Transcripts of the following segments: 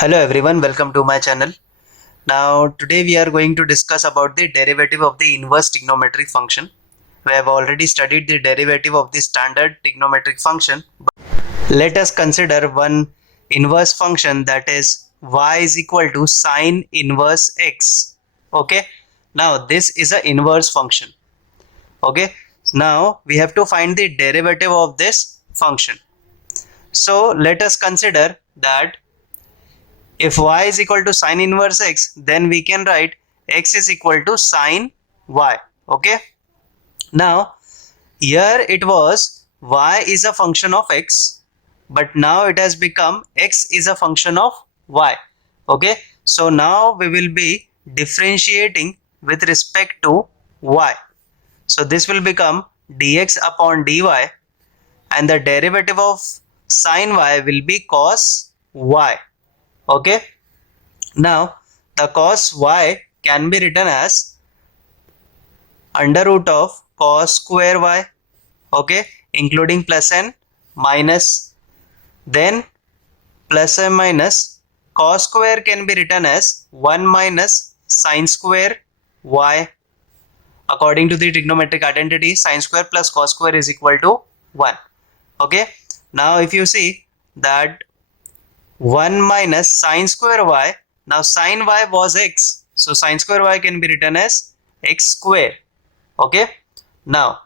Hello everyone, welcome to my channel. Now today we are going to discuss about the derivative of the inverse trigonometric function. We have already studied the derivative of the standard trigonometric function. But let us consider one inverse function, that is y is equal to sine inverse x. Okay. Now this is an inverse function. Okay. Now we have to find the derivative of this function. So let us consider that if y is equal to sine inverse x, then we can write x is equal to sine y. Okay. Now here it was y is a function of x, but now it has become x is a function of y. Okay. So now we will be differentiating with respect to y. So this will become dx upon dy, and the derivative of sine y will be cos y. Okay. Now the cos y can be written as under root of cos square y, okay, including plus and minus. Then plus and minus, cos square can be written as 1 minus sine square y. According to the trigonometric identity, sine square plus cos square is equal to 1. Okay. Now if you see that 1 minus sine square y, now sine y was x, so sine square y can be written as x square. Okay. Now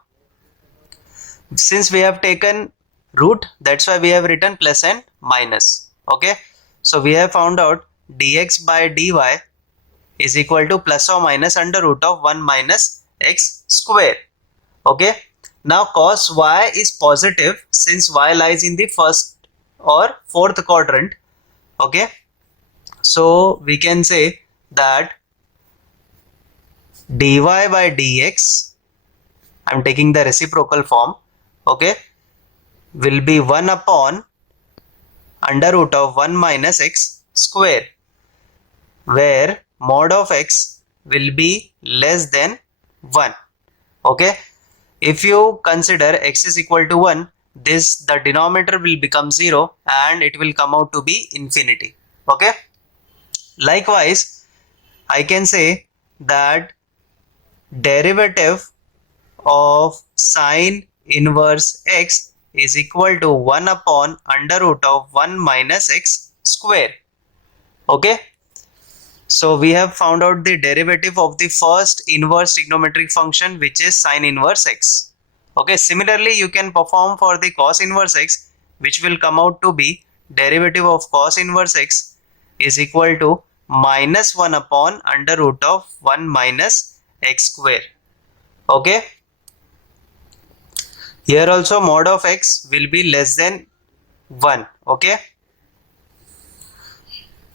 since we have taken root, that's why we have written plus and minus. Okay. So we have found out dx by dy is equal to plus or minus under root of 1 minus x square. Okay. Now cos y is positive since y lies in the first or fourth quadrant. Okay. So we can say that dy by dx, I'm taking the reciprocal form, okay, will be 1 upon under root of 1 minus x square, where mod of x will be less than 1. Okay. If you consider x is equal to 1, the denominator will become 0 and it will come out to be infinity. Okay. Likewise, I can say that derivative of sine inverse x is equal to 1 upon under root of 1 minus x square. Okay. So we have found out the derivative of the first inverse trigonometric function, which is sine inverse x. Okay. Similarly, you can perform for the cos inverse x, which will come out to be derivative of cos inverse x is equal to minus 1 upon under root of 1 minus x square. Okay. Here also mod of x will be less than 1. Okay.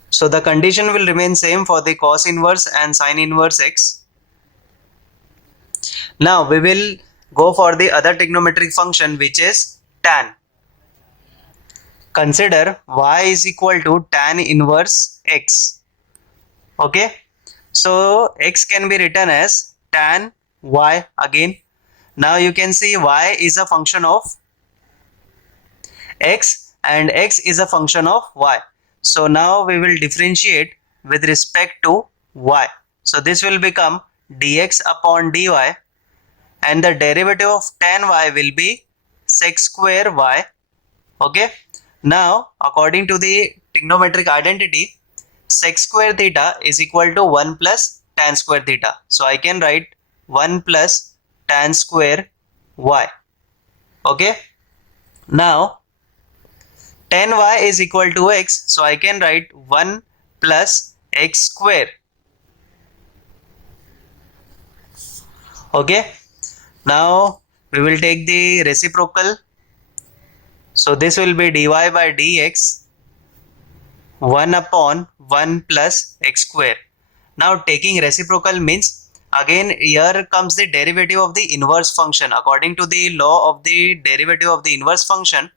So the condition will remain same for the cos inverse and sine inverse x. Now we will go for the other trigonometric function, which is tan. Consider y is equal to tan inverse x. Okay. So x can be written as tan y again. Now you can see y is a function of x and x is a function of y. So now we will differentiate with respect to y. So this will become dx upon dy, and the derivative of tan y will be sec square y. Okay. Now according to the trigonometric identity, sec square theta is equal to 1 plus tan square theta. So I can write 1 plus tan square y. Okay. Now tan y is equal to x, so I can write 1 plus x square. Okay. Now we will take the reciprocal. So this will be dy by dx 1 upon 1 plus x square. Now taking reciprocal means again here comes the derivative of the inverse function. According to the law of the derivative of the inverse function,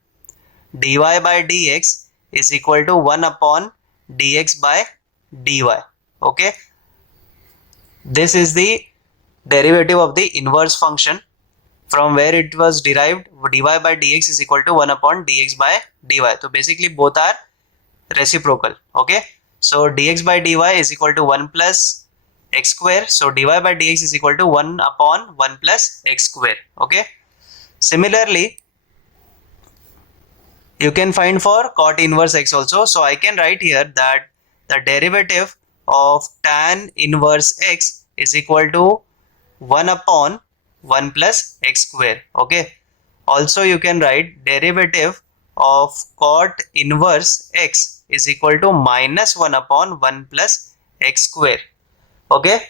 dy by dx is equal to 1 upon dx by dy. Okay. This is the derivative of the inverse function, from where it was derived. Dy by dx is equal to 1 upon dx by dy. So basically both are reciprocal. Okay, so dx by dy is equal to 1 plus x square. So dy by dx is equal to 1 upon 1 plus x square. Okay, similarly you can find for cot inverse x also. So I can write here that the derivative of tan inverse x is equal to 1 upon 1 plus x square. Okay, also you can write derivative of cot inverse x is equal to minus 1 upon 1 plus x square. Okay,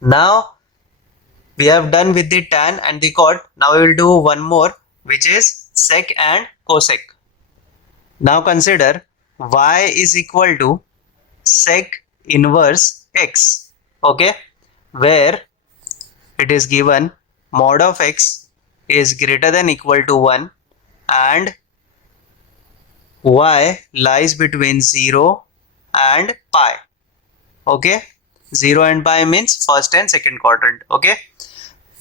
now we have done with the tan and the cot. Now we will do one more, which is sec and cosec. Now consider y is equal to sec inverse x. Okay, where it is given mod of x is greater than equal to 1 and y lies between 0 and pi. Okay, 0 and pi means first and second quadrant. Okay,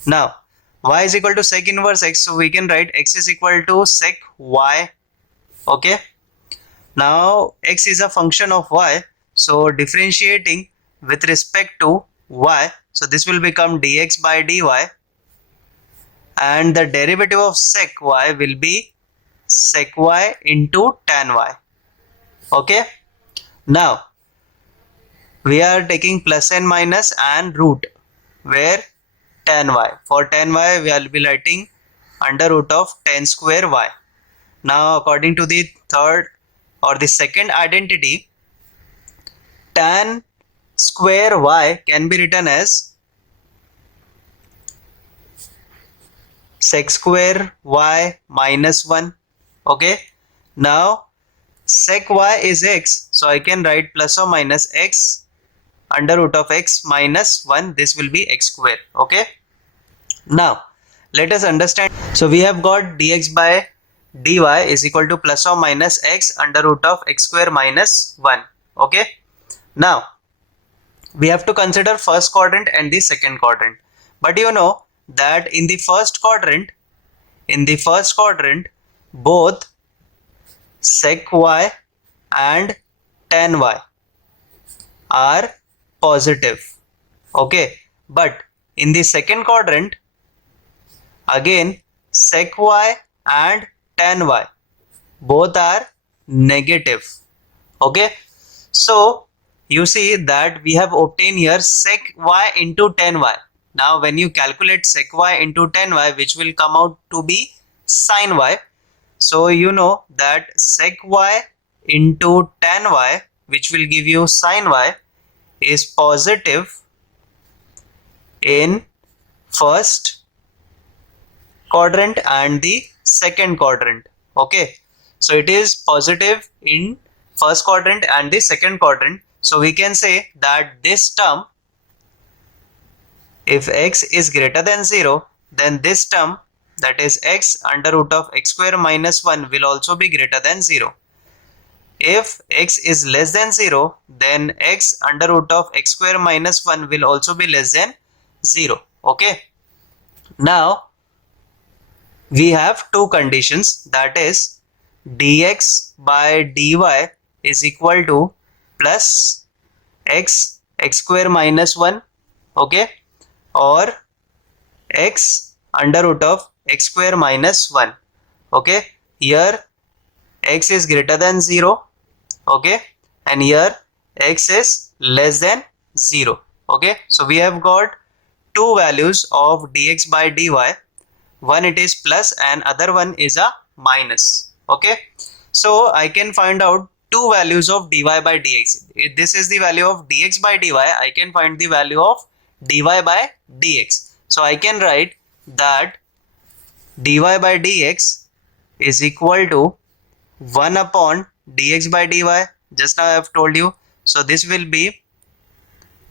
now y is equal to sec inverse x, so we can write x is equal to sec y. Okay, now x is a function of y, so differentiating with respect to y, so this will become dx by dy, and the derivative of sec y will be sec y into tan y. Okay, now we are taking plus and minus and root, where tan y, for tan y we will be writing under root of tan square y. Now according to the third or the second identity, tan square y can be written as sec square y minus 1. Okay, now sec y is x, so I can write plus or minus x under root of x minus 1. This will be x square. Okay, now let us understand. So we have got dx by dy is equal to plus or minus x under root of x square minus 1. Okay, now we have to consider first quadrant and the second quadrant, but you know that in the first quadrant both sec y and tan y are positive. Okay, but in the second quadrant again sec y and tan y both are negative. Okay, so you see that we have obtained here sec y into tan y. Now when you calculate sec y into tan y, which will come out to be sin y, so you know that sec y into tan y, which will give you sin y, is positive in first quadrant and the second quadrant. Okay, so it is positive in first quadrant and the second quadrant. So we can say that this term, if x is greater than 0, then this term, that is x under root of x square minus 1, will also be greater than 0. If x is less than 0, then x under root of x square minus 1 will also be less than 0. Okay, now we have two conditions, that is dx by dy is equal to plus x square minus 1. Okay, or x under root of x square minus 1. Okay, here x is greater than 0. Okay, and here x is less than 0. Okay, so we have got two values of dx by dy. One it is plus and other one is a minus. Okay, so I can find out two values of dy by dx. If this is the value of dx by dy, I can find the value of dy by dx. So I can write that dy by dx is equal to 1 upon dx by dy. Just now I have told you. So this will be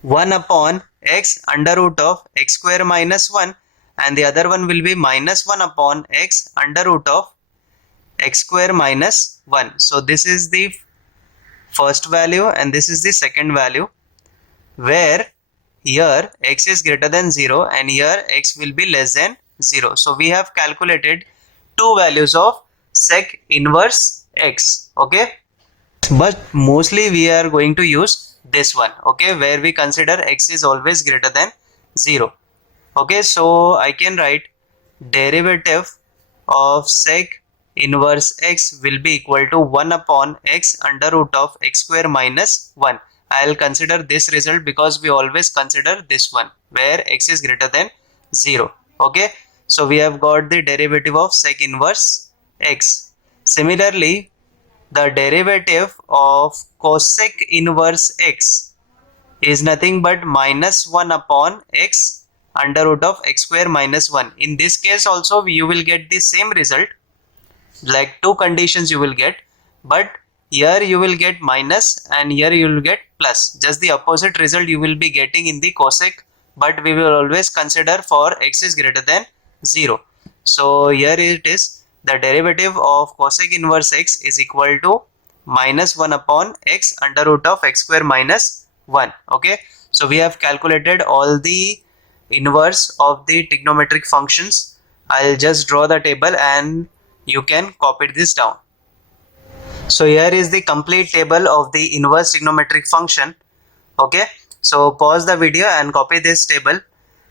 1 upon x under root of x square minus 1, and the other one will be minus 1 upon x under root of x square minus 1. So this is the first value and this is the second value, where here x is greater than 0 and here x will be less than 0. So we have calculated two values of sec inverse x. Okay, but mostly we are going to use this one, okay, where we consider x is always greater than 0. Okay, so I can write derivative of sec inverse x will be equal to 1 upon x under root of x square minus 1. I'll consider this result because we always consider this one where x is greater than 0. Okay, so we have got the derivative of sec inverse x. Similarly, the derivative of cosec inverse x is nothing but minus 1 upon x under root of x square minus 1. In this case also you will get the same result, like two conditions you will get, but here you will get minus and here you will get plus. Just the opposite result you will be getting in the cosec, but we will always consider for x is greater than 0. So here it is, the derivative of cosec inverse x is equal to minus 1 upon x under root of x square minus 1. Okay, so we have calculated all the inverse of the trigonometric functions. I'll just draw the table and you can copy this down. So here is the complete table of the inverse trigonometric function. Okay, so pause the video and copy this table,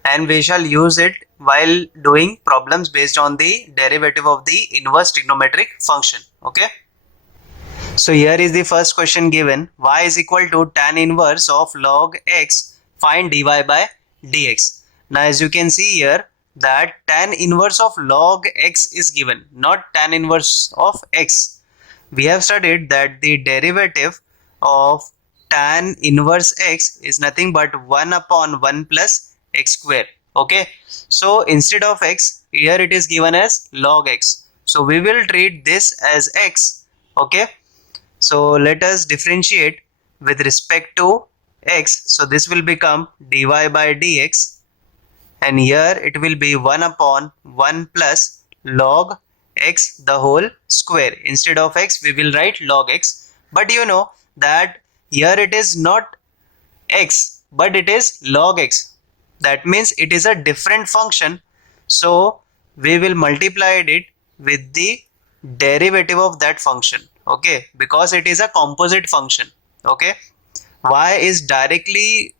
and we shall use it while doing problems based on the derivative of the inverse trigonometric function. Okay, so here is the first question given: y is equal to tan inverse of log x, find dy by dx. Now as you can see here that tan inverse of log x is given, not tan inverse of x. We have studied that the derivative of tan inverse x is nothing but 1 upon 1 plus x square. Okay, so instead of x, here it is given as log x. So we will treat this as x. Okay, so let us differentiate with respect to x. So this will become dy by dx, and here it will be 1 upon 1 plus log x the whole square. Instead of x we will write log x, but you know that here it is not x but it is log x. That means it is a different function, so we will multiply it with the derivative of that function. Okay, because it is a composite function. Okay, y is directly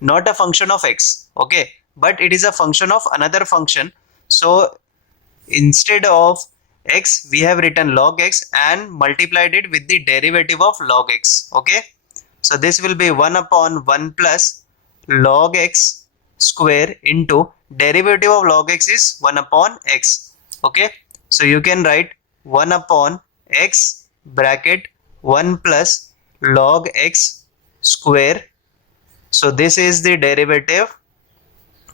not a function of x, okay, but it is a function of another function. So instead of x we have written log x and multiplied it with the derivative of log x. Okay, so this will be 1 upon 1 plus log x square into derivative of log x is 1 upon x. Okay, so you can write 1 upon x bracket 1 plus log x square. So this is the derivative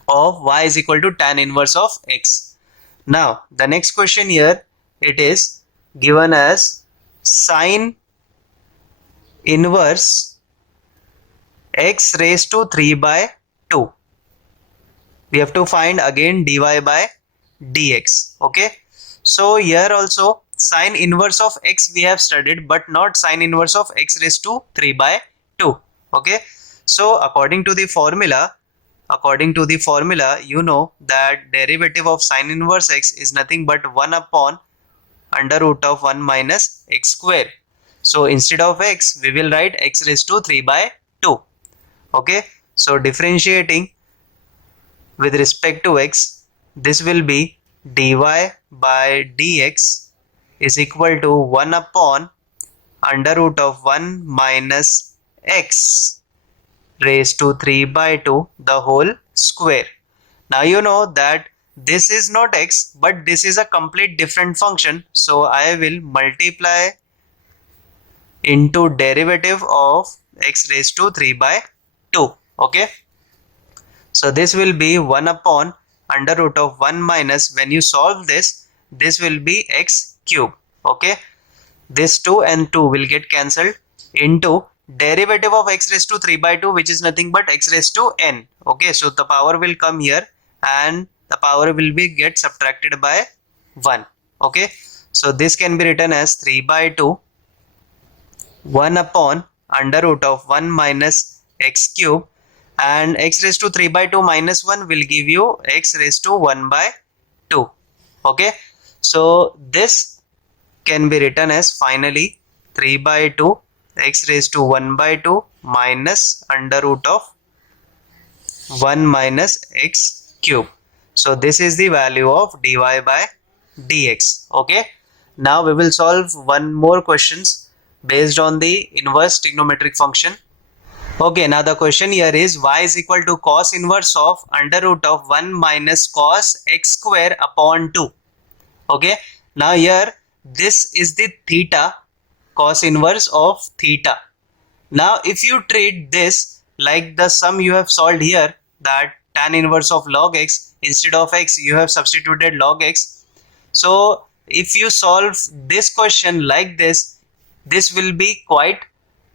of y is equal to tan inverse of x. Now the next question here, it is given as sine inverse x raised to 3 by 2. We have to find again dy by dx. Okay, so here also sine inverse of x we have studied, but not sine inverse of x raised to 3 by 2. Okay, so according to the formula, you know that derivative of sine inverse x is nothing but 1 upon under root of 1 minus x square. So instead of x we will write x raised to 3 by 2. Okay, so differentiating with respect to x, this will be dy by dx is equal to 1 upon under root of 1 minus x raised to 3 by 2 the whole square. Now you know that this is not x but this is a complete different function, so I will multiply into derivative of x raised to 3 by 2. Okay, so this will be 1 upon under root of 1 minus, when you solve this will be x cube. Okay, this 2 and 2 will get cancelled into derivative of x raised to 3 by 2, which is nothing but x raised to n. Okay, so the power will come here and the power will be get subtracted by 1. Okay, so this can be written as 3 by 2 1 upon under root of 1 minus x cube, and x raised to 3 by 2 minus 1 will give you x raised to 1 by 2. Okay, so this can be written as finally 3 by 2 x raised to 1 by 2 minus under root of 1 minus x cube. So this is the value of dy by dx. Okay. Now we will solve one more questions based on the inverse trigonometric function. Okay, now the question here is y is equal to cos inverse of under root of 1 minus cos x square upon 2. Okay, now here this is the theta, cos inverse of theta. Now if you treat this like the sum you have solved here, that tan inverse of log x, instead of x you have substituted log x. So if you solve this question like this will be quite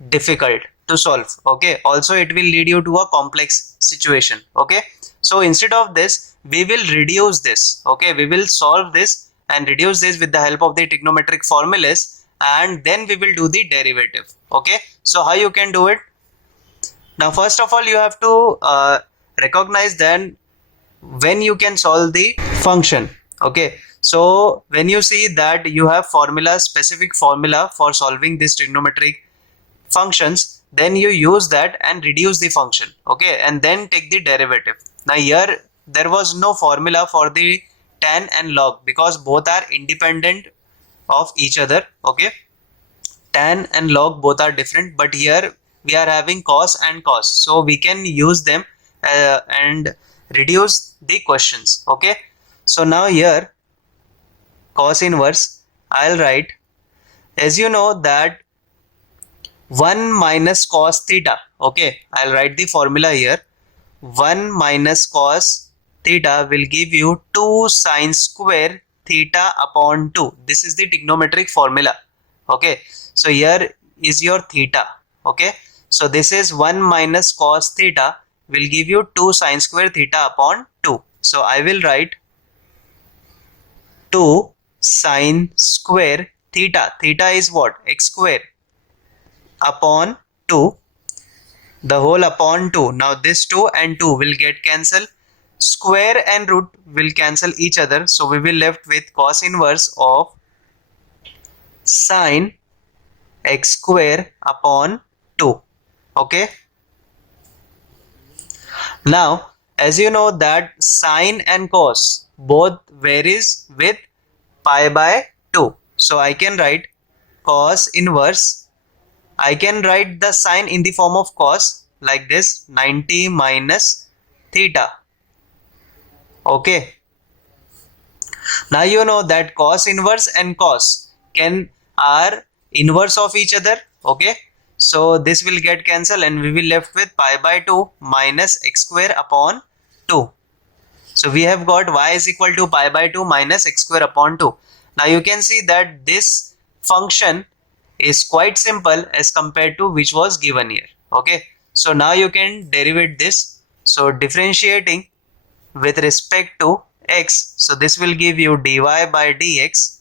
difficult to solve. Okay, also it will lead you to a complex situation. Okay, so instead of this we will reduce this. Okay, we will solve this and reduce this with the help of the trigonometric formulas, and then we will do the derivative. Okay, so how you can do it? Now first of all you have to recognize then when you can solve the function. Okay, so when you see that you have formula, specific formula for solving this trigonometric functions, then you use that and reduce the function. Okay, and then take the derivative. Now here there was no formula for the tan and log because both are independent of each other. Okay, tan and log both are different, but here we are having cos and cos, so we can use them and reduce the questions. Okay, so now here cos inverse I'll write, as you know that 1 minus cos theta. Okay, I'll write the formula here. 1 minus cos theta will give you 2 sine square theta upon 2. This is the trigonometric formula. Okay, so here is your theta. Okay, so this is 1 minus cos theta will give you 2 sine square theta upon 2. So I will write 2 sine square theta. Theta is what? X square upon 2, the whole upon 2. Now this 2 and 2 will get cancelled. Square and root will cancel each other. So we will left with cos inverse of sine x square upon 2. Okay. Now as you know that sine and cos both varies with pi by 2. So I can write cos inverse. I can write the sine in the form of cos like this, 90 minus theta. Okay. Now you know that cos inverse and cos are inverse of each other. Okay. So this will get cancelled and we will left with pi by 2 minus x square upon 2. So we have got y is equal to pi by 2 minus x square upon 2. Now you can see that this function is quite simple as compared to which was given here. Okay, so now you can derivate this. So differentiating with respect to x, so this will give you dy by dx,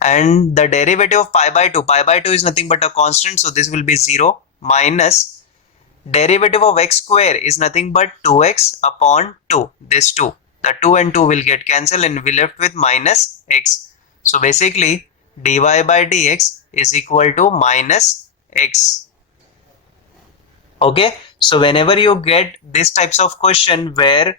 and the derivative of pi by 2 is nothing but a constant, so this will be 0, minus derivative of x square is nothing but 2x upon 2, this 2, the 2 and 2 will get cancelled and we left with minus x. So basically dy by dx is equal to minus x. Okay, so whenever you get this types of question where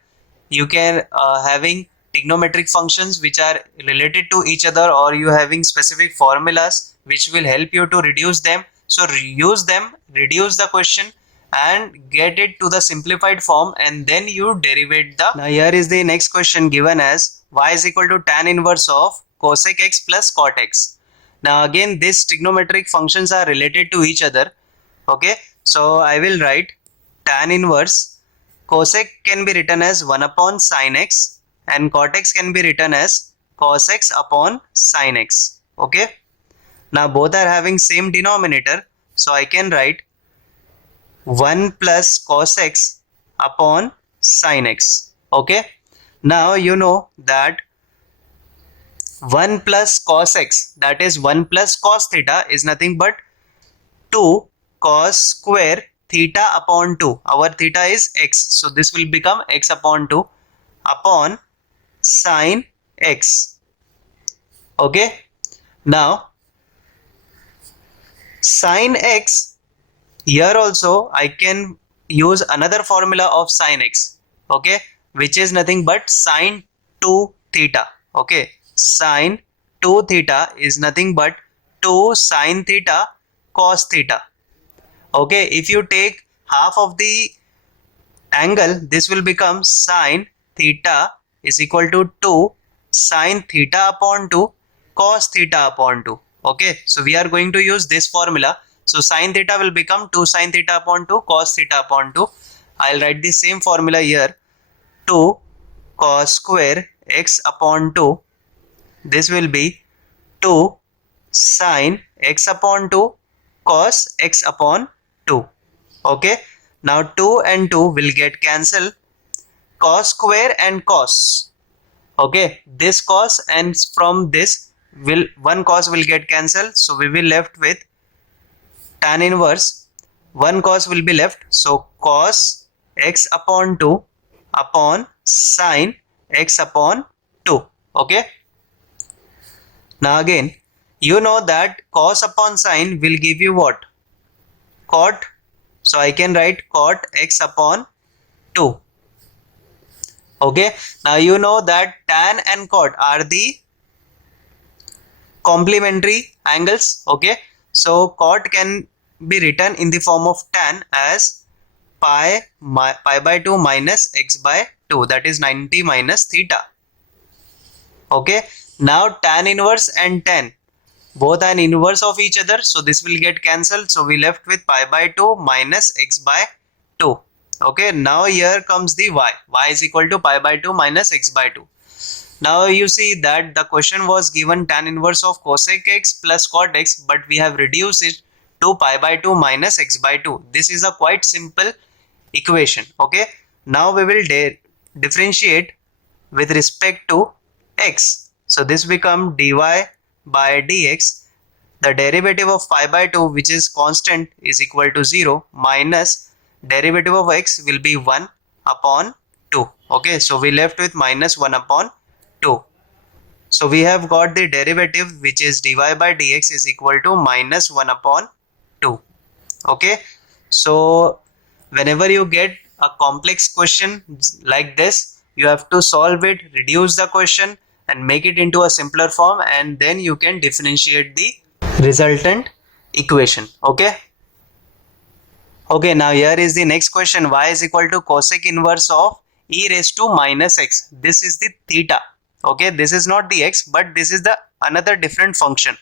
you can having trigonometric functions which are related to each other, or you having specific formulas which will help you to reduce them, so use them, reduce the question and get it to the simplified form, and then you derivate the. Now here is the next question given as y is equal to tan inverse of cosec x plus cot x. Now again these trigonometric functions are related to each other. Okay, so I will write tan inverse. Cosec can be written as 1 upon sin x and cot x can be written as cos x upon sin x. Okay, now both are having same denominator, so I can write 1 plus cos x upon sin x. Okay, now you know that 1 plus cos x, that is 1 plus cos theta, is nothing but 2 cos square theta upon 2. Our theta is x, so this will become x upon 2 upon sin x. Okay, now Sin x, here also I can use another formula of sin x, okay, which is nothing but sin 2 theta, okay. Sin 2 theta is nothing but 2 sin theta cos theta, okay. If you take half of the angle, this will become sin theta is equal to 2 sin theta upon 2 cos theta upon 2, okay. So we are going to use this formula. So sin theta will become 2 sin theta upon 2 cos theta upon 2. I'll write the same formula here. 2 cos square x upon 2, this will be 2 sin x upon 2 cos x upon 2, okay. Now 2 and 2 will get cancelled, cos square and cos, okay. This cos and from this will one cos will get cancelled, so we will left with tan inverse. One cos will be left, so cos x upon 2 upon sin x upon 2, okay. Now again, you know that cos upon sin will give you what? Cot. So I can write cot x upon 2, okay. Now you know that tan and cot are the complementary angles, okay. So cot can be written in the form of tan as pi by 2 minus x by 2, that is 90 minus theta, okay. Now tan inverse and tan both are inverse of each other, so this will get cancelled, so we left with pi by 2 minus x by 2, okay. Now here comes the y is equal to pi by 2 minus x by 2. Now you see that the question was given tan inverse of cosec x plus cot x, but we have reduced it to pi by 2 minus x by 2. This is a quite simple equation, okay. Now we will differentiate with respect to x. So this become dy by dx. The derivative of pi by 2, which is constant, is equal to 0 minus derivative of x will be 1 upon 2, okay. So we left with minus 1 upon 2. So we have got the derivative, which is dy by dx is equal to minus 1 upon 2, okay. So whenever you get a complex question like this, you have to solve it, reduce the question and make it into a simpler form, and then you can differentiate the resultant equation, okay. Okay, now here is the next question. Y is equal to cosec inverse of e raised to minus x. This is the theta, okay. This is not the x, but this is the another different function,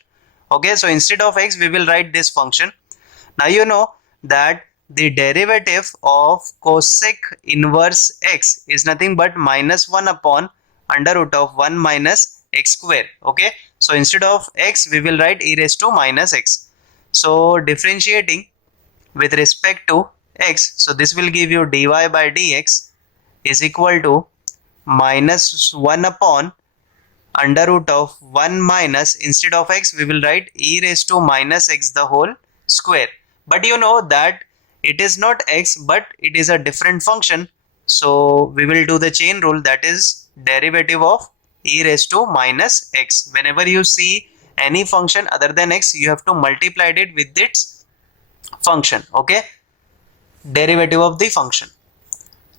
okay. So instead of x we will write this function. Now you know that the derivative of cosec inverse x is nothing but minus 1 upon under root of 1 minus x square, okay. So instead of x we will write e raised to minus x. So differentiating with respect to x, so this will give you dy by dx is equal to minus 1 upon under root of 1 minus, instead of x we will write e raised to minus x the whole square. But you know that it is not x, but it is a different function, so we will do the chain rule, that is derivative of e raised to minus x. Whenever you see any function other than x, you have to multiply it with its function, okay, derivative of the function.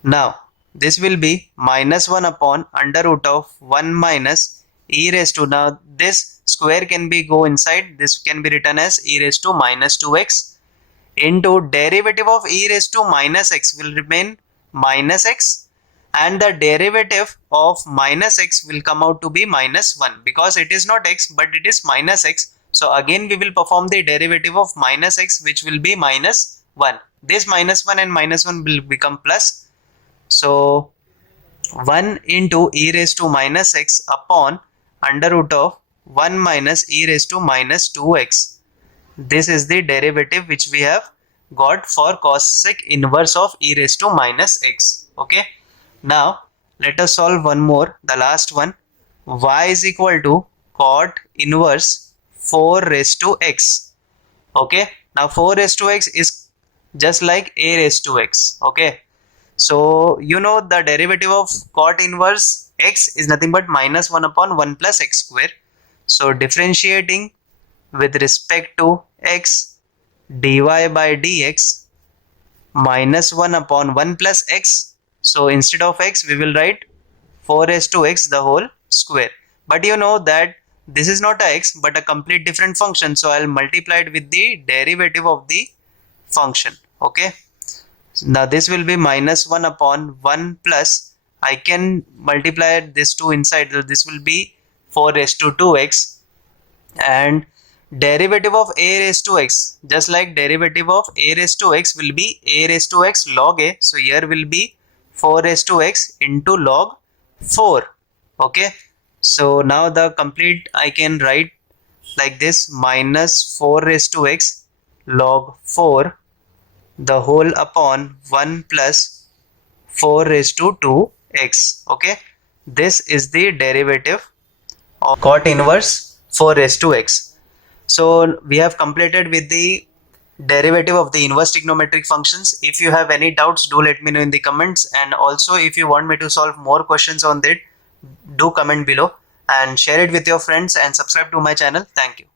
Now this will be minus 1 upon under root of 1 minus e raised to, now this square can be go inside, this can be written as e raised to minus 2x into derivative of e raised to minus x will remain minus x, and the derivative of minus x will come out to be minus 1 because it is not x but it is minus x. So again we will perform the derivative of minus x, which will be minus 1. This minus 1 and minus 1 will become plus. So 1 into e raised to minus x upon under root of 1 minus e raised to minus 2x. This is the derivative which we have got for cosec inverse of e raised to minus x, okay. Now let us solve one more, the last one. Y is equal to cot inverse 4 raised to x, okay. Now 4 raised to x is just like a raised to x, okay. So you know the derivative of cot inverse x is nothing but minus 1 upon 1 plus x square. So differentiating with respect to x, dy by dx minus 1 upon 1 plus x. So instead of x, we will write 4 raised to x the whole square. But you know that this is not a x but a complete different function. So I'll multiply it with the derivative of the function. Okay. Now this will be minus 1 upon 1 plus, I can multiply this 2 inside, so this will be 4 raised to 2x, and derivative of a raised to x, just like derivative of a raised to x will be a raised to x log a, so here will be 4 raised to x into log 4. Okay, so now the complete I can write like this, minus 4 raised to x log 4 the whole upon 1 plus 4 raised to 2x. Okay, this is the derivative of cot inverse 4 raised to x. So we have completed with the derivative of the inverse trigonometric functions. If you have any doubts, do let me know in the comments, and also if you want me to solve more questions on that, do comment below and share it with your friends and subscribe to my channel. Thank you.